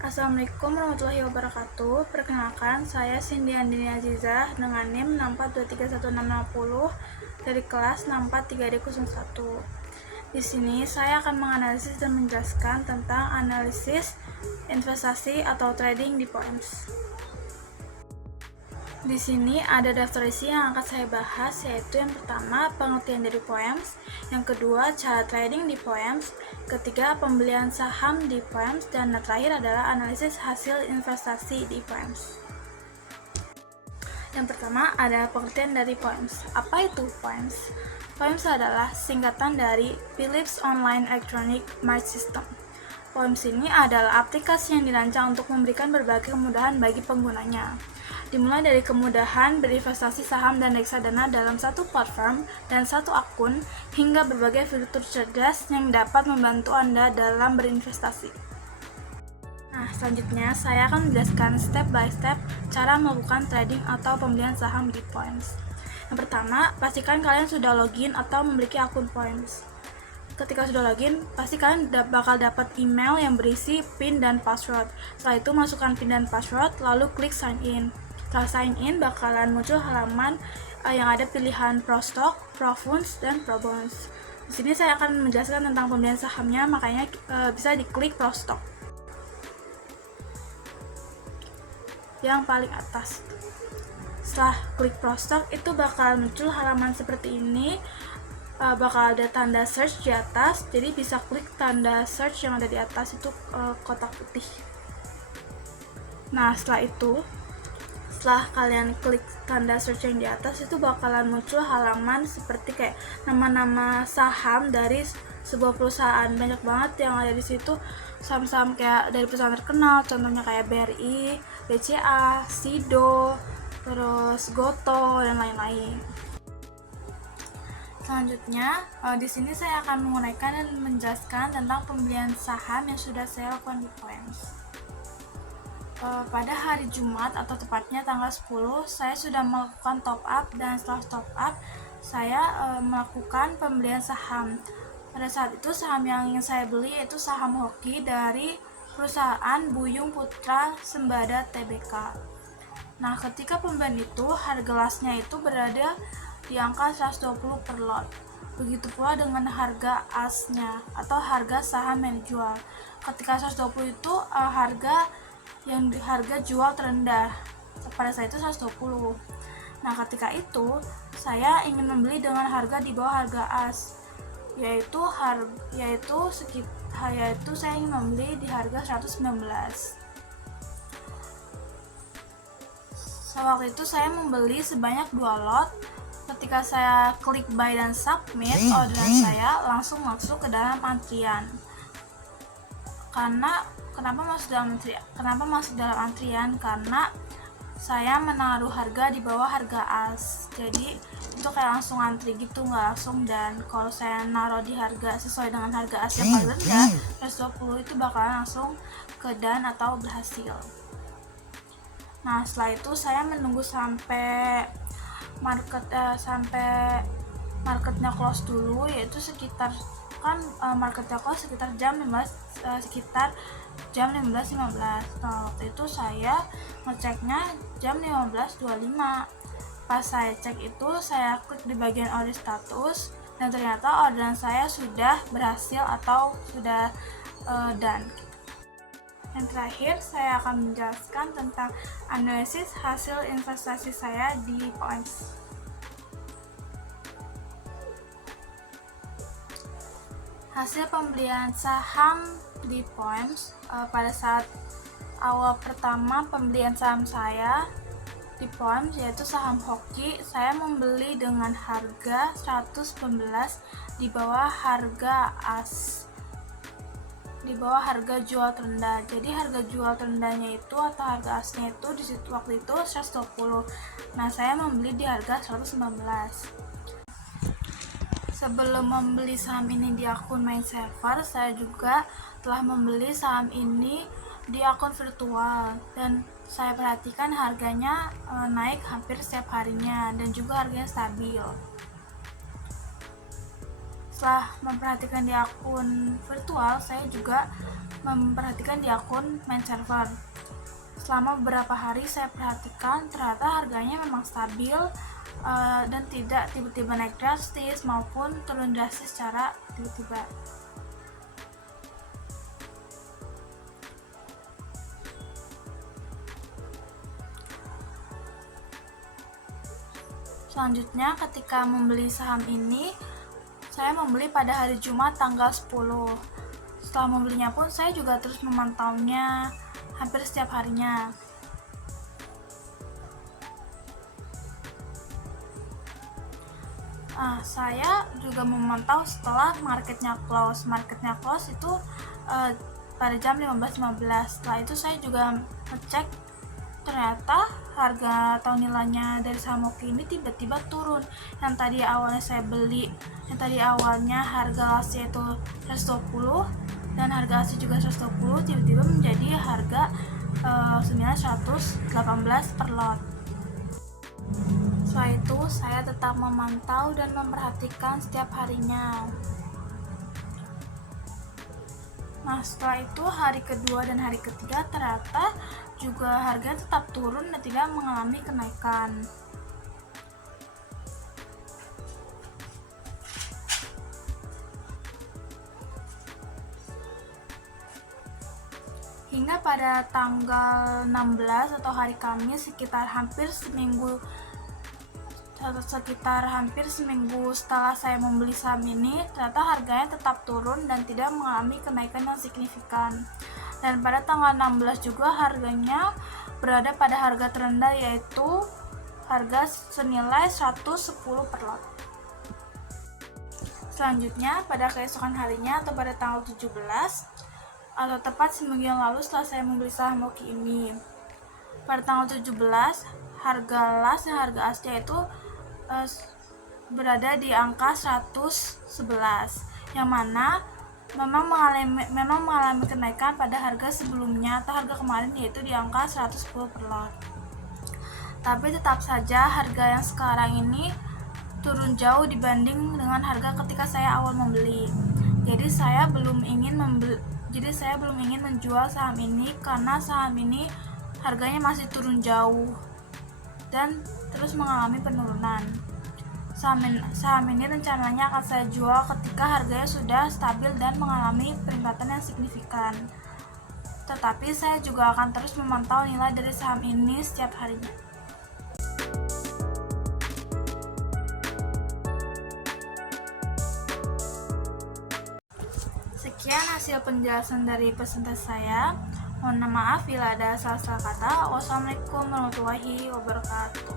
Assalamualaikum warahmatullahi wabarakatuh. Perkenalkan, saya Cindy Andini Azizah dengan NIM 64231660 dari kelas 643D01. Di sini saya akan menganalisis dan menjelaskan tentang analisis investasi atau trading di Poems. Di sini ada daftar isi yang akan saya bahas, yaitu yang pertama, pengertian dari Poems, yang kedua, cara trading di Poems, ketiga, pembelian saham di Poems, dan yang terakhir adalah analisis hasil investasi di Poems. Yang pertama ada pengertian dari Poems. Apa itu Poems? Poems adalah singkatan dari Philips Online Electronic Market System. Poems ini adalah aplikasi yang dirancang untuk memberikan berbagai kemudahan bagi penggunanya. Dimulai dari kemudahan berinvestasi saham dan reksadana dalam satu platform dan satu akun, hingga berbagai fitur cerdas yang dapat membantu Anda dalam berinvestasi. Nah, selanjutnya saya akan menjelaskan step by step cara melakukan trading atau pembelian saham di Poems. Yang pertama, pastikan kalian sudah login atau memiliki akun Poems. Ketika sudah login, pasti kalian bakal dapat email yang berisi PIN dan password. Setelah itu, masukkan PIN dan password, lalu klik sign in. Setelah sign in, bakalan muncul halaman yang ada pilihan Pro Stock, Pro Funds, dan Pro Bonds. Di sini saya akan menjelaskan tentang pembelian sahamnya, makanya bisa diklik Pro Stock yang paling atas. Setelah klik Pro Stock, itu bakal muncul halaman seperti ini. Bakal ada tanda search di atas, jadi bisa klik tanda search yang ada di atas itu, kotak putih. Nah, setelah kalian klik tanda search yang di atas, itu bakalan muncul halaman seperti kayak nama-nama saham dari sebuah perusahaan. Banyak banget yang ada di situ, saham-saham kayak dari perusahaan terkenal, contohnya kayak BRI, BCA, Sido, terus Goto, dan lain-lain. Selanjutnya, di sini saya akan menguraikan dan menjelaskan tentang pembelian saham yang sudah saya lakukan di Poems. Pada hari Jumat atau tepatnya tanggal 10, saya sudah melakukan top up, dan setelah top up, saya melakukan pembelian saham. Pada saat itu saham yang ingin saya beli yaitu saham hoki dari perusahaan Buyung Putra Sembada Tbk. Nah, ketika pembelian itu, harga lasnya itu berada di angka 120 per lot. Begitu pula dengan harga asnya atau harga saham yang dijual. Ketika 120 itu harga jual terendah. Pada saat itu 120. Nah, ketika itu saya ingin membeli dengan harga di bawah harga as, yaitu saya ingin membeli di harga 119. Waktu itu saya membeli sebanyak 2 lot. Ketika saya klik buy dan submit, orderan saya langsung masuk ke dalam antrian. Kenapa masuk dalam antrian? Karena saya menaruh harga di bawah harga as. Jadi itu kayak langsung antri gitu, nggak langsung. Dan kalau saya naruh di harga sesuai dengan harga as yang paling rendah, 120, itu bakalan langsung ke done atau berhasil. Nah, setelah itu saya menunggu sampai marketnya close dulu, yaitu sekitar marketnya close sekitar jam 15.15. Nah, waktu itu saya ngeceknya jam 15.25. Pas saya cek itu, saya klik di bagian order status, dan ternyata orderan saya sudah berhasil atau sudah done. Yang terakhir, saya akan menjelaskan tentang analisis hasil investasi saya di Poems. Hasil pembelian saham di Poems, pada saat awal pertama pembelian saham saya di Poems, yaitu saham hoki, saya membeli dengan harga 119 di bawah harga as, di bawah harga jual terendah. Jadi harga jual terendahnya itu atau harga asnya itu di situ waktu itu 120. Nah, saya membeli di harga 119. Sebelum membeli saham ini di akun MySaver, saya juga telah membeli saham ini di akun virtual, dan saya perhatikan harganya naik hampir setiap harinya, dan juga harganya stabil. Setelah memperhatikan di akun virtual, saya juga memperhatikan di akun main server. Selama beberapa hari saya perhatikan, ternyata harganya memang stabil dan tidak tiba-tiba naik drastis maupun turun drastis secara tiba-tiba. Selanjutnya, ketika membeli saham ini, saya membeli pada hari Jumat tanggal 10. Setelah membelinya pun saya juga terus memantaunya hampir setiap harinya. Saya juga memantau setelah marketnya close. Marketnya close itu pada jam 15.15. Setelah itu saya juga ngecek, ternyata harga atau nilainya dari saham Hoki ini tiba-tiba turun. Yang tadi awalnya saya beli, yang tadi awalnya harga asli itu 120 dan harga asli juga 120, tiba-tiba menjadi harga senilai 118 per lot. Setelah itu saya tetap memantau dan memperhatikan setiap harinya. Nah, setelah itu hari kedua dan hari ketiga ternyata juga harganya tetap turun dan tidak mengalami kenaikan. Hingga pada tanggal 16 atau hari Kamis, sekitar hampir seminggu setelah saya membeli saham ini, ternyata harganya tetap turun dan tidak mengalami kenaikan yang signifikan. Dan pada tanggal 16 juga harganya berada pada harga terendah, yaitu harga senilai 110 per lot. Selanjutnya, pada keesokan harinya atau pada tanggal 17 atau tepat seminggu yang lalu setelah saya membeli saham Hoki ini, pada tanggal 17 harga las dan harga asli itu berada di angka 111, yang mana memang mengalami kenaikan pada harga sebelumnya atau harga kemarin, yaitu di angka 110 per lot. Tapi tetap saja harga yang sekarang ini turun jauh dibanding dengan harga ketika saya awal membeli. Jadi saya belum ingin menjual saham ini karena saham ini harganya masih turun jauh dan terus mengalami penurunan. Saham ini rencananya akan saya jual ketika harganya sudah stabil dan mengalami peningkatan yang signifikan. Tetapi saya juga akan terus memantau nilai dari saham ini setiap harinya. Sekian hasil penjelasan dari presentasi saya. Mohon maaf bila ada salah-salah kata. Wassalamualaikum warahmatullahi wabarakatuh.